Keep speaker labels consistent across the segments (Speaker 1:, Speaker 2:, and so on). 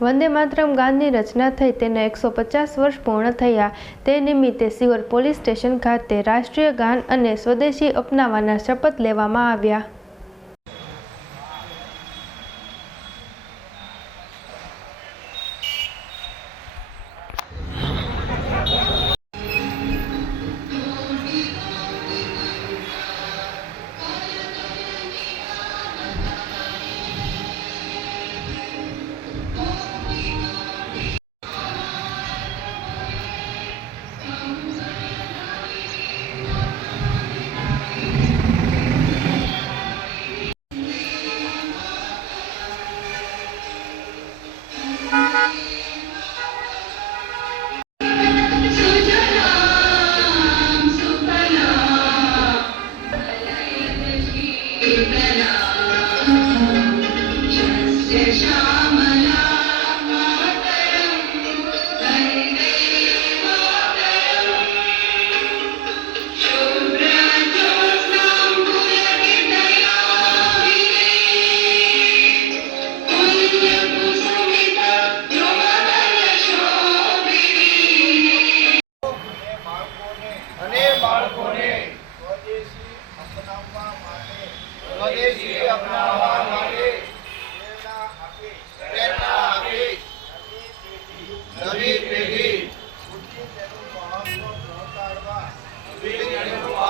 Speaker 1: વંદે માતરમ ગાનની રચના થઈ, તેના એકસો પચાસ વર્ષ પૂર્ણ થયા. તે નિમિત્તે સિવર પોલીસ સ્ટેશન ખાતે રાષ્ટ્રીય ગાન અને સ્વદેશી અપનાવવાના શપથ લેવામાં આવ્યા.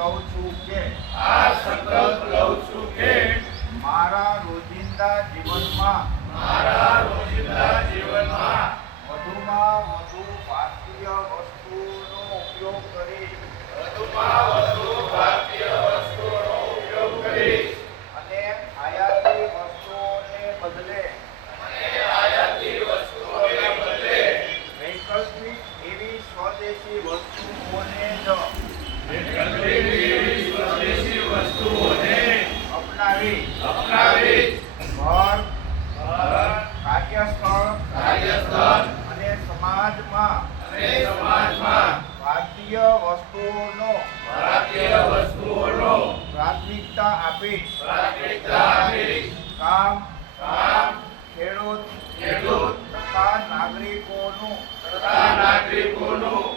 Speaker 2: લઉં છું કે
Speaker 3: આ સંકલ્પ લઉં છું કે
Speaker 2: મારા રોજિંદા જીવનમાં
Speaker 3: મારા રોજિંદા જીવનમાં
Speaker 2: વધુમાં વધુ ભારતીય વસ્તુઓનો ઉપયોગ કરી
Speaker 3: વધુમાં વધુ ભારતીય વસ્તુઓનો ઉપયોગ કરી
Speaker 2: અને આયાતી વસ્તુઓને બદલે
Speaker 3: અને આયાતી વસ્તુઓને બદલે
Speaker 2: વૈકલ્પિક એવી સ્વદેશી વસ્તુઓને જ
Speaker 3: વૈકલ્પિક સ્વદેશી વસ્તુઓને
Speaker 2: અપનાવી
Speaker 3: અપનાવી
Speaker 2: ઘર
Speaker 3: ઘર,
Speaker 2: કાર્યસ્થળ
Speaker 3: કાર્યસ્થળ
Speaker 2: અને સમાજમાં.
Speaker 3: સમાજમાં.
Speaker 2: ભારતીય વસ્તુઓનો
Speaker 3: ભારતીય વસ્તુઓનો
Speaker 2: પ્રાથમિકતા આપી.
Speaker 3: પ્રાથમિકતા આપી.
Speaker 2: કામ
Speaker 3: કામ
Speaker 2: ખેડૂત
Speaker 3: ખેડૂત.
Speaker 2: તથા નાગરિકોનું
Speaker 3: તથા નાગરિકોનું